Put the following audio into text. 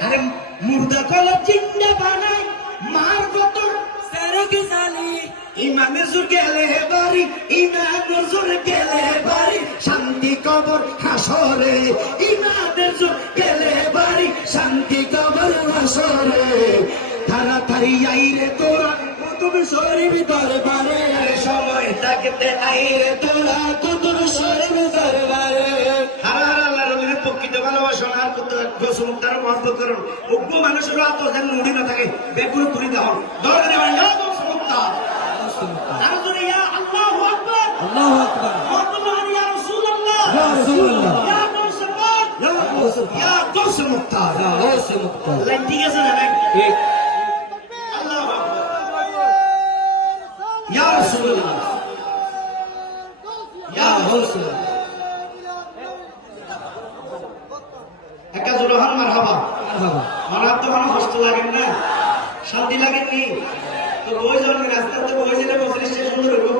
আরে মুর্দা কলা জিন্দা বানাই মার গতর সেরকে জালি ইমানের জোর গেলে বাড়ি ইমানের জোর গেলে বাড়ি শান্তি কবর হাসরে ইমানের জোর গেলে বাড়ি শান্তি কবর হাসরে তাড়াতাড়ি আইরে তোরা তুমি শরীর দরবারে সময় থাকতে আইরে তোরা কুতুব শরীর দরবারে হারা হারা আল্লাহর ওলির প্রকৃত ভালোবাসা আর কত গোসমুক্তার মহব্বত করুন উগ্র মানুষের আত্ম যেন নুড়ি না থাকে বেগুলো তুলি দাও দরকারে ভাই ইয়া গোসমুক্তা তারা জোরে ইয়া আল্লাহু আকবার আল্লাহু আকবার মুহাম্মাদুর ইয়া রাসূলুল্লাহ ইয়া রাসূলুল্লাহ ইয়া গোসমুক্তা ইয়া গোসমুক্তা ইয়া গোসমুক্তা লাইন ঠিক আছে না ঠিক আল্লাহু আকবার ইয়া রাসূলুল্লাহ ইয়া রাসূলুল্লাহ একা জোরহান মারহাবা মারহাবা মারাত তো মানে কষ্ট লাগে না শান্তি লাগে নি তো ওই জন্য রাস্তাতে ওই জেলে বসে সুন্দর